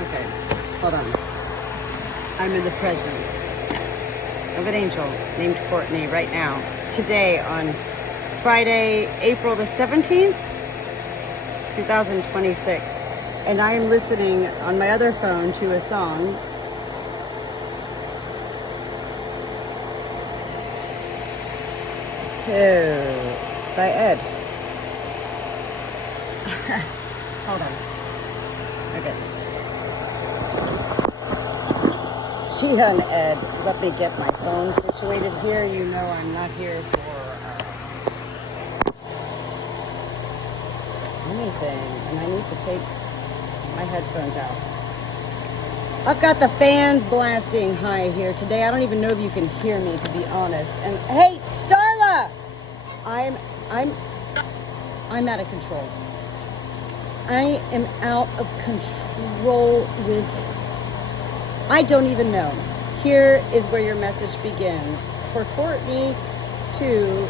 Okay, hold on. I'm in the presence of an angel named Courtney right now. Today on Friday, April the 17th, 2026. And I am listening on my other phone to a song. By Ed. Hold on. Okay. Gee, and Ed, let me get my phone situated here. You know I'm not here for anything, and I need to take my headphones out. I've got the fans blasting high here today. I don't even know if you can hear me, to be honest. And hey, Starla, I'm out of control. I am out of control with, I don't even know. Here is where your message begins. For Courtney to,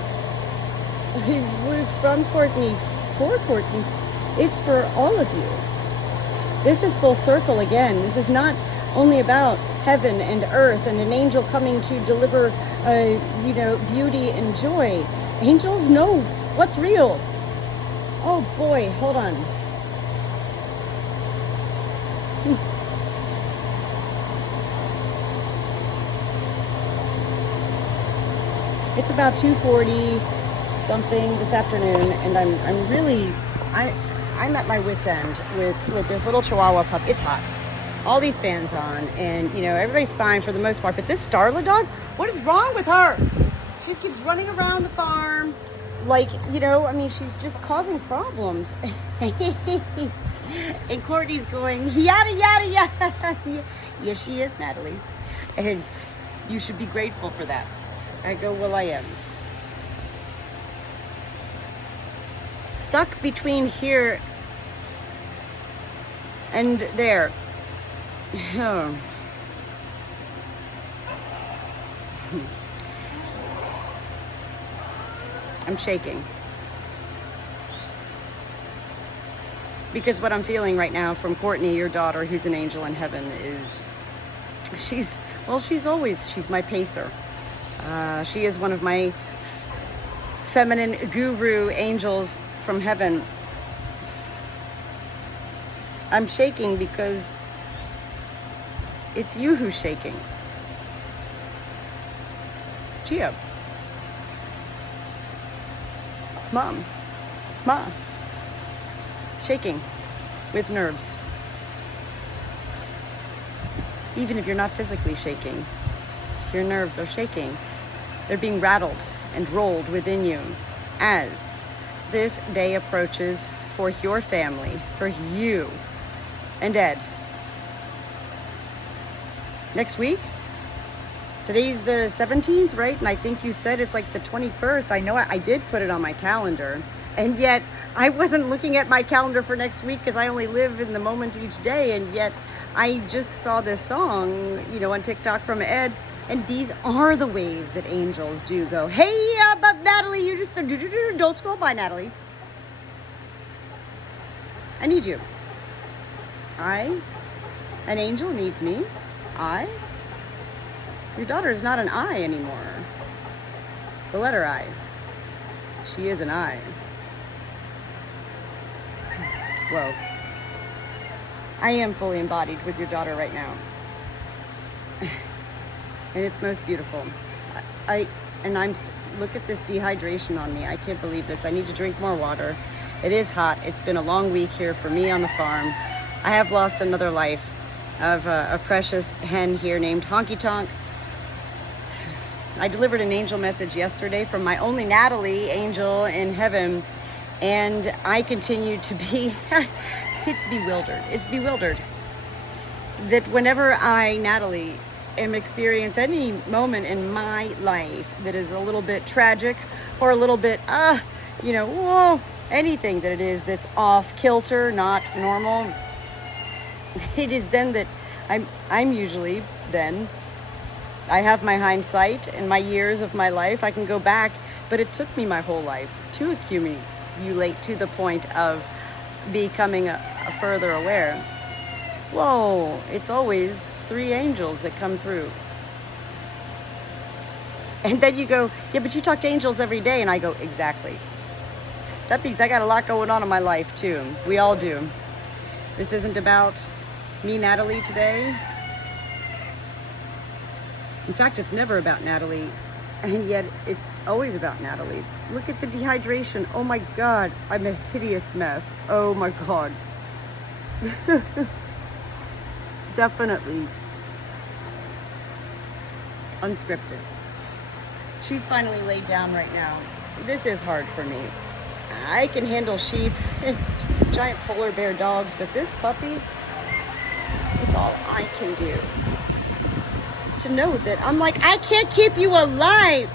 from Courtney, for Courtney, it's for all of you. This is full circle again. This is not only about heaven and earth and an angel coming to deliver, beauty and joy. Angels know what's real. Oh boy, hold on. It's about 2:40 something this afternoon, and I'm at my wit's end with this little Chihuahua pup. It's hot. All these fans on, and everybody's fine for the most part. But this Starla dog, what is wrong with her? She just keeps running around the farm, like she's just causing problems. And Courtney's going yada yada yada. Yes, she is, Natalie, and you should be grateful for that. I go, well, I am. Stuck between here and there. Oh. I'm shaking. Because what I'm feeling right now from Courtney, your daughter, who's an angel in heaven, is she's my pacer. She is one of my feminine guru angels from heaven. I'm shaking because it's you who's shaking. Gia. Mom. Ma. Shaking with nerves. Even if you're not physically shaking, your nerves are shaking. They're being rattled and rolled within you as this day approaches for your family, for you and Ed. Next week? Today's the 17th, right? And I think you said it's like the 21st. I know I did put it on my calendar. And yet I wasn't looking at my calendar for next week because I only live in the moment each day. And yet I just saw this song, on TikTok from Ed. And these are the ways that angels do go, hey, but Natalie, you just don't scroll by, Natalie. I need you. An angel needs me. Your daughter is not an I anymore. The letter I. She is an I. Whoa. I am fully embodied with your daughter right now. And it's most beautiful. Look at this dehydration on me. I can't believe this. I need to drink more water. It is hot. It's been a long week here for me on the farm. I have lost another life of a precious hen here named Honky Tonk. I delivered an angel message yesterday from my only Natalie, angel in heaven, and I continue to be, it's bewildered. That whenever I, Natalie, am experience any moment in my life that is a little bit tragic or a little bit, anything that it is that's off kilter, not normal, it is then that I'm usually then, I have my hindsight and my years of my life. I can go back, but it took me my whole life to manipulate to the point of becoming a further aware. Whoa, it's always 3 angels that come through. And then you go, yeah, but you talk to angels every day. And I go, exactly. That means I got a lot going on in my life too. We all do. This isn't about me, Natalie, today. In fact, it's never about Natalie. And yet it's always about Natalie. Look at the dehydration. Oh my God, I'm a hideous mess. Oh my God. Definitely. Unscripted. She's finally laid down right now. This is hard for me. I can handle sheep and giant polar bear dogs, but this puppy, it's all I can do. To know that I'm like, I can't keep you alive.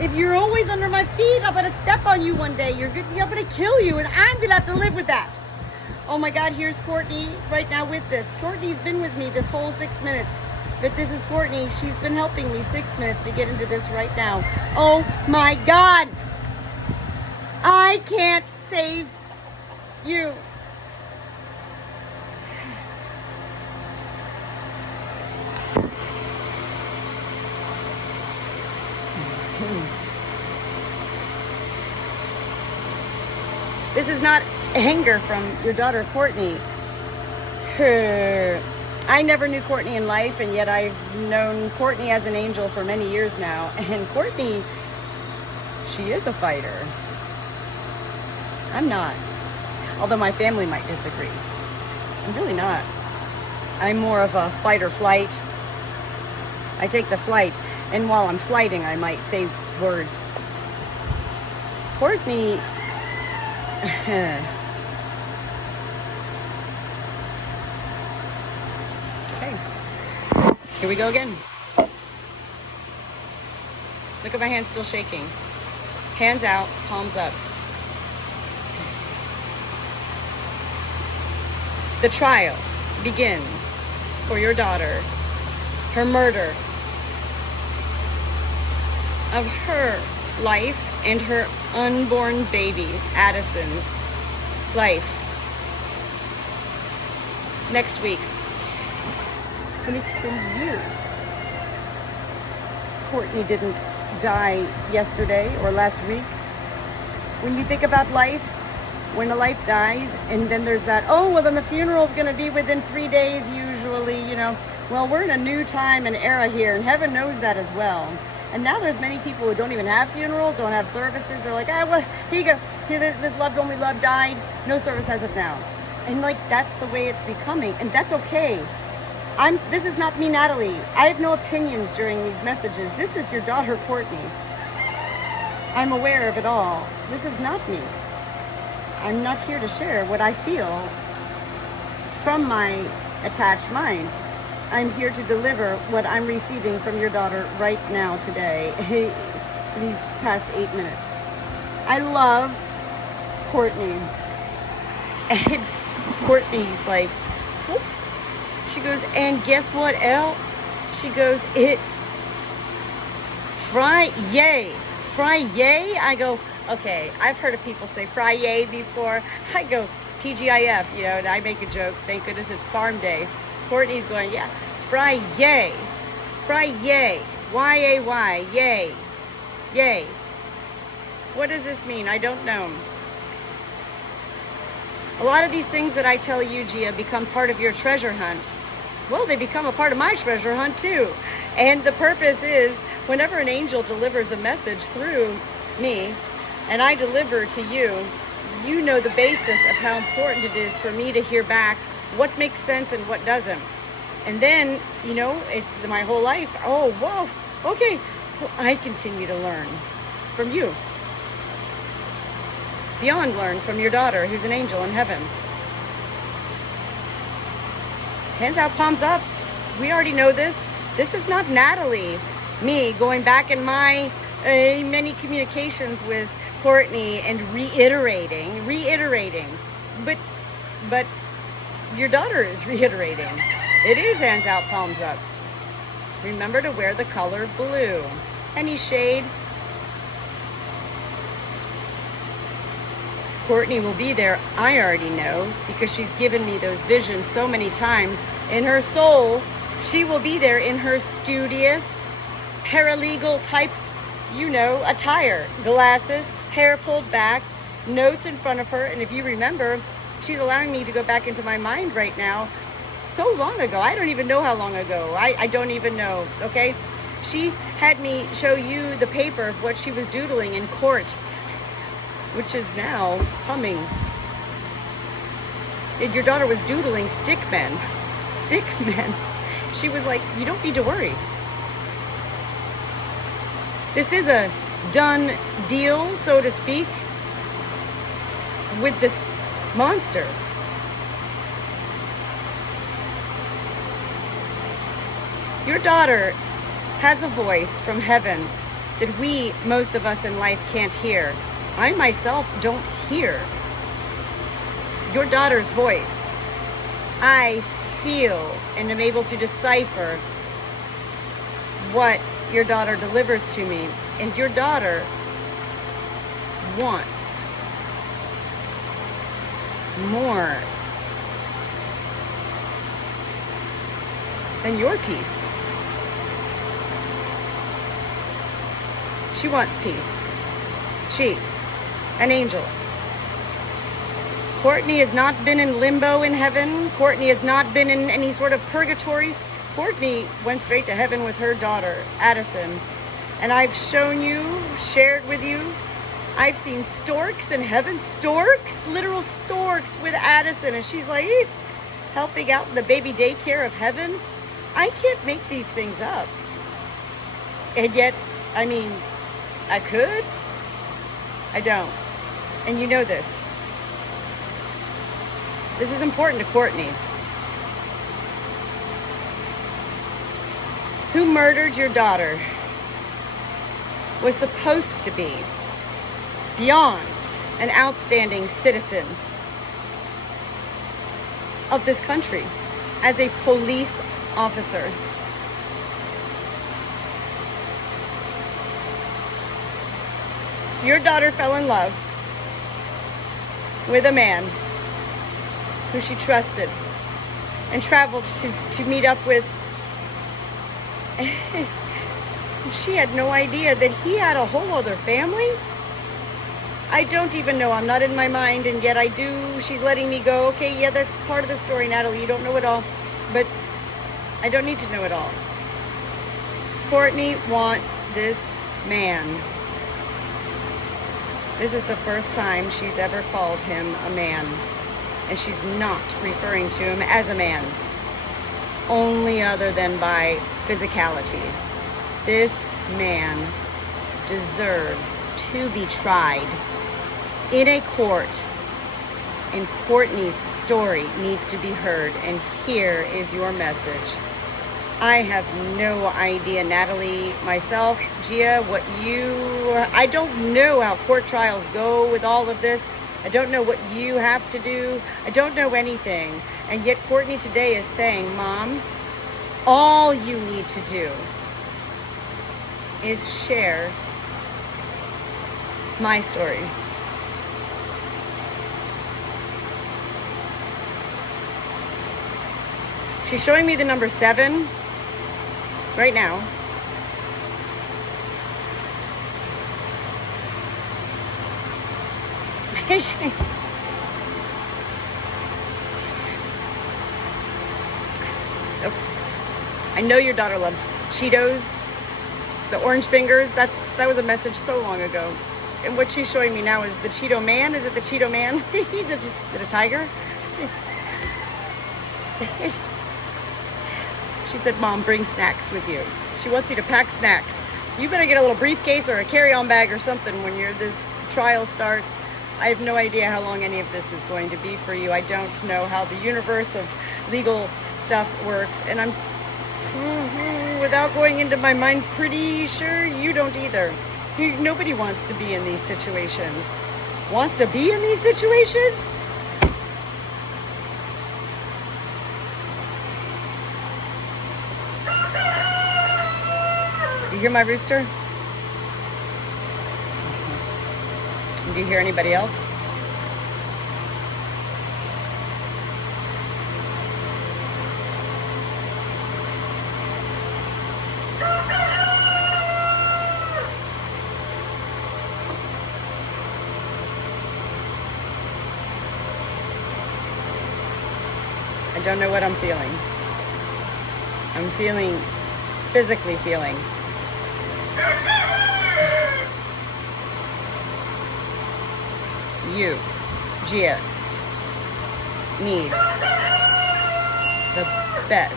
If you're always under my feet, I'm gonna step on you one day. I'm gonna kill you, and I'm gonna have to live with that. Oh my God, here's Courtney right now with this. Courtney's been with me this whole 6 minutes. But this is Courtney. She's been helping me 6 minutes to get into this right now. Oh my God. I can't save you. This is not anger from your daughter, Courtney. I never knew Courtney in life, and yet I've known Courtney as an angel for many years now. And Courtney, she is a fighter. I'm not. Although my family might disagree. I'm really not. I'm more of a fight or flight. I take the flight, and while I'm flighting, I might say words. Courtney... Okay. Here we go again. Look at my hand still shaking. Hands out, palms up. The trial begins for your daughter. Her murder of her life and her unborn baby, Addison's life. Next week. And it's been years. Courtney didn't die yesterday or last week. When you think about life, when a life dies, and then there's that, oh, well, then the funeral's going to be within 3 days usually, you know. Well, we're in a new time and era here, and heaven knows that as well. And now there's many people who don't even have funerals, don't have services. They're like, well, here you go. Here, this loved one we love died. No service as of now. And like, that's the way it's becoming, and that's okay. This is not me, Natalie. I have no opinions during these messages. This is your daughter, Courtney. I'm aware of it all. This is not me. I'm not here to share what I feel from my attached mind. I'm here to deliver what I'm receiving from your daughter right now, today, these past 8 minutes. I love Courtney. And Courtney's like, whoop. She goes, and guess what else? She goes, it's Friday. Friday? I go, okay, I've heard of people say Friday before. I go, TGIF, you know, and I make a joke. Thank goodness it's farm day. Courtney's going, yeah, Friday. Friday. Y-A-Y. Yay. Yay. What does this mean? I don't know. A lot of these things that I tell you, Gia, become part of your treasure hunt. Well, they become a part of my treasure hunt too. And the purpose is, whenever an angel delivers a message through me, and I deliver to you, you know the basis of how important it is for me to hear back what makes sense and what doesn't. And then, you know, it's my whole life. Oh, whoa, okay. So I continue to learn from you. Beyond learn from your daughter, who's an angel in heaven. Hands out, palms up. We already know this. This is not Natalie, me, going back in my many communications with Courtney and reiterating. But your daughter is reiterating. It is hands out, palms up. Remember to wear the color blue. Any shade. Courtney will be there, I already know, because she's given me those visions so many times. In her soul, she will be there in her studious, paralegal type, attire. Glasses, hair pulled back, notes in front of her. And if you remember, she's allowing me to go back into my mind right now. So long ago, I don't even know how long ago. I don't even know, okay? She had me show you the paper of what she was doodling in court, which is now coming. And your daughter was doodling stick men. Stick men. She was like, you don't need to worry. This is a done deal, so to speak, with this monster. Your daughter has a voice from heaven that most of us in life can't hear. I myself don't hear your daughter's voice. I feel and am able to decipher what your daughter delivers to me. And your daughter wants more than your peace. She wants peace. She, an angel. Courtney has not been in limbo in heaven. Courtney has not been in any sort of purgatory. Courtney went straight to heaven with her daughter, Addison. And I've shown you, shared with you, I've seen storks in heaven. Storks, literal storks with Addison. And she's like, helping out in the baby daycare of heaven. I can't make these things up. And yet, I could. I don't. And you know this. This is important to Courtney. Who murdered your daughter was supposed to be beyond an outstanding citizen of this country as a police officer. Your daughter fell in love with a man who she trusted and traveled to meet up with. She had no idea that he had a whole other family. I don't even know. I'm not in my mind, and yet I do. She's letting me go. Okay, yeah, that's part of the story, Natalie. You don't know it all, but I don't need to know it all. Courtney wants this man. This is the first time she's ever called him a man, and she's not referring to him as a man, only other than by physicality. This man deserves to be tried in a court, and Courtney's story needs to be heard, and here is your message. I have no idea, Natalie, myself, Gia, I don't know how court trials go with all of this. I don't know what you have to do. I don't know anything. And yet Courtney today is saying, Mom, all you need to do is share my story. She's showing me the number 7 right now. I know your daughter loves Cheetos, the orange fingers. That was a message so long ago. And what she's showing me now is the Cheeto Man. Is it the Cheeto Man? Is it a tiger? She said, Mom, bring snacks with you. She wants you to pack snacks. So you better get a little briefcase or a carry-on bag or something when this trial starts. I have no idea how long any of this is going to be for you. I don't know how the universe of legal stuff works. And I'm, without going into my mind, pretty sure you don't either. Nobody wants to be in these situations. Wants to be in these situations? You hear my rooster? Do you hear anybody else? I don't know what I'm feeling. I'm physically feeling. You, Gia, need the best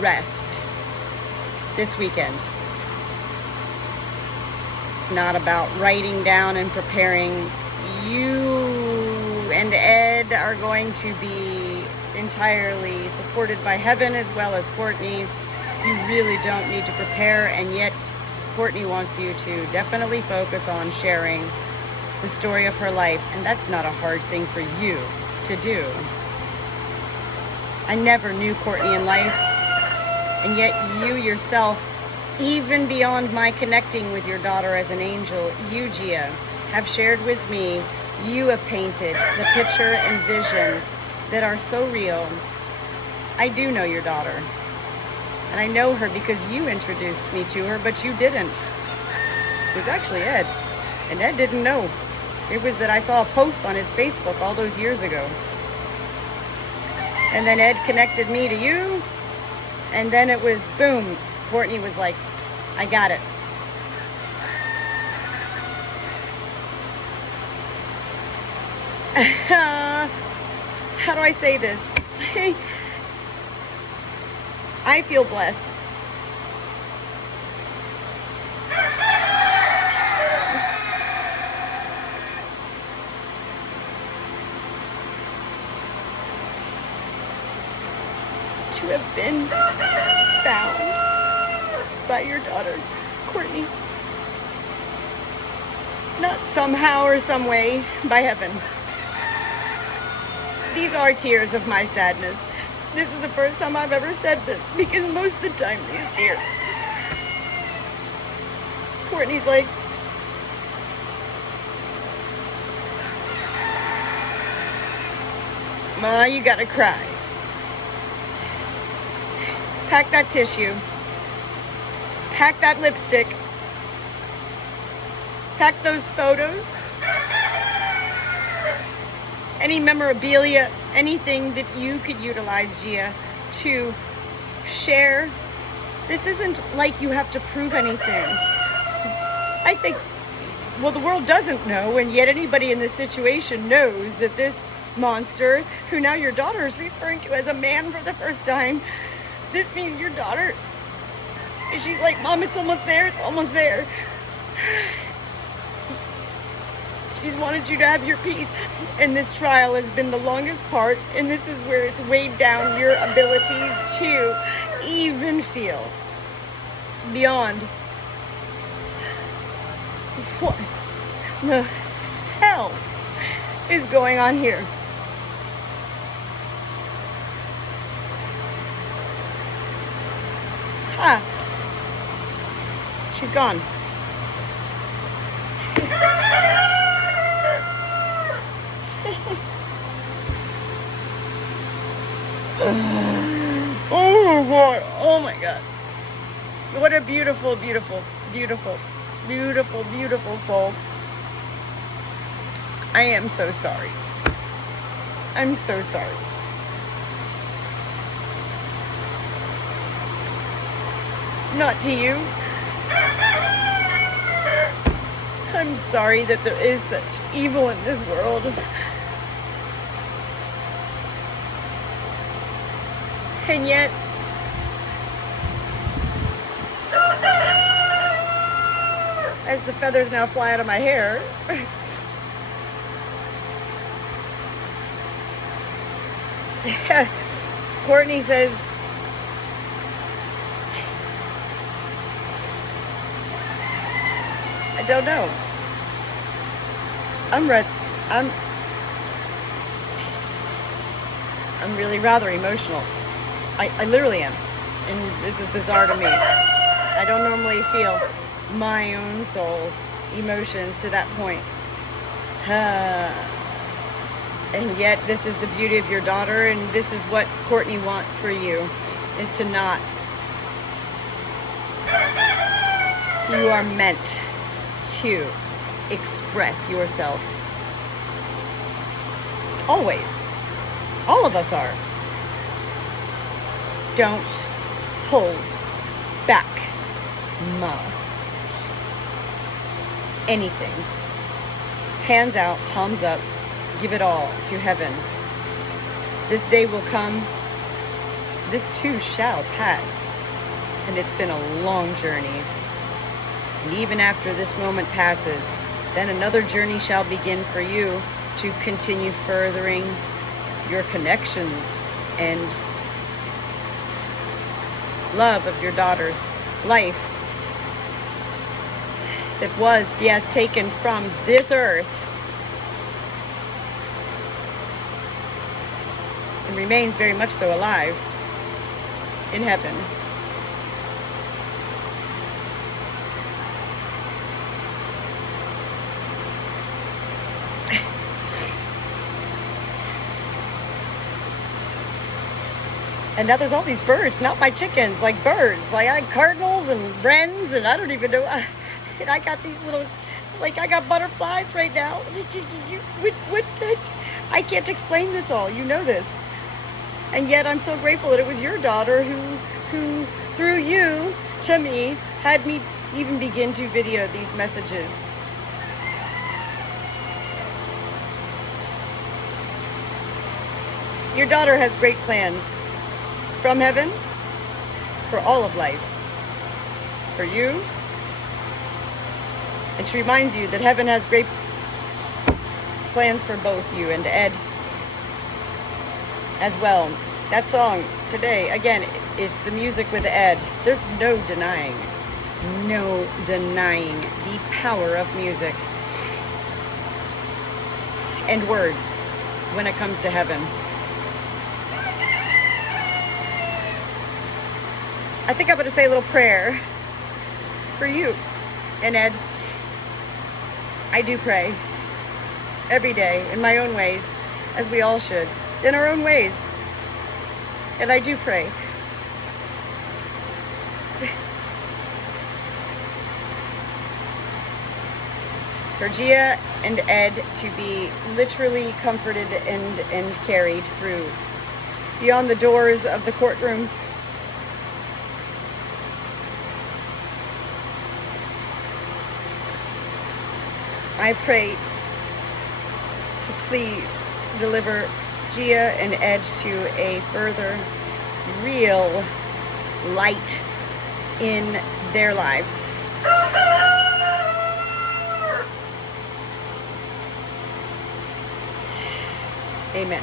rest this weekend. It's not about writing down and preparing. You and Ed are going to be entirely supported by heaven as well as Courtney. You really don't need to prepare, and yet Courtney wants you to definitely focus on sharing the story of her life, and that's not a hard thing for you to do. I never knew Courtney in life, and yet you yourself, even beyond my connecting with your daughter as an angel, you, Gia, have shared with me. You have painted the picture and visions that are so real. I do know your daughter, and I know her because you introduced me to her, but you didn't. It was actually Ed, and Ed didn't know. It was that I saw a post on his Facebook all those years ago. And then Ed connected me to you, and then it was boom. Courtney was like, I got it. How do I say this? I feel blessed. To have been found by your daughter, Courtney. Not somehow or some way, by heaven. These are tears of my sadness. This is the first time I've ever said this, because most of the time these tears. Courtney's like, Ma, you gotta cry. Pack that tissue. Pack that lipstick. Pack those photos. Any memorabilia, anything that you could utilize, Gia, to share. This isn't like you have to prove anything. I think, well, the world doesn't know, and yet anybody in this situation knows that this monster, who now your daughter is referring to as a man for the first time, this means your daughter, she's like, Mom, it's almost there, it's almost there. She's wanted you to have your peace, and this trial has been the longest part, and this is where it's weighed down your abilities to even feel beyond. What the hell is going on here? Ah, she's gone. Oh my God, oh my God. What a beautiful, beautiful, beautiful, beautiful, beautiful soul. I am so sorry. I'm so sorry. Not to you. I'm sorry that there is such evil in this world. And yet, as the feathers now fly out of my hair, Courtney says, I don't know. I'm really rather emotional. I literally am. And this is bizarre to me. I don't normally feel my own soul's emotions to that point. And yet this is the beauty of your daughter, and this is what Courtney wants for you, is to not. You are meant to express yourself. Always. All of us are. Don't hold back, Ma. Anything. Hands out, palms up, give it all to heaven. This day will come, this too shall pass, and it's been a long journey. And even after this moment passes, then another journey shall begin for you to continue furthering your connections and love of your daughter's life that was, yes, taken from this earth and remains very much so alive in heaven. And now there's all these birds, not my chickens, like birds. Like I had cardinals and wrens, and I don't even know. And I got these little, like I got butterflies right now. I can't explain this all. You know this. And yet I'm so grateful that it was your daughter who through you to me had me even begin to video these messages. Your daughter has great plans from heaven for all of life, for you. And she reminds you that heaven has great plans for both you and Ed as well. That song today, again, it's the music with Ed. There's no denying the power of music and words when it comes to heaven. I think I'm going to say a little prayer for you and Ed. I do pray every day in my own ways, as we all should, in our own ways. And I do pray for Gia and Ed to be literally comforted and carried through beyond the doors of the courtroom. I pray to please deliver Gia and Ed to a further real light in their lives. Amen.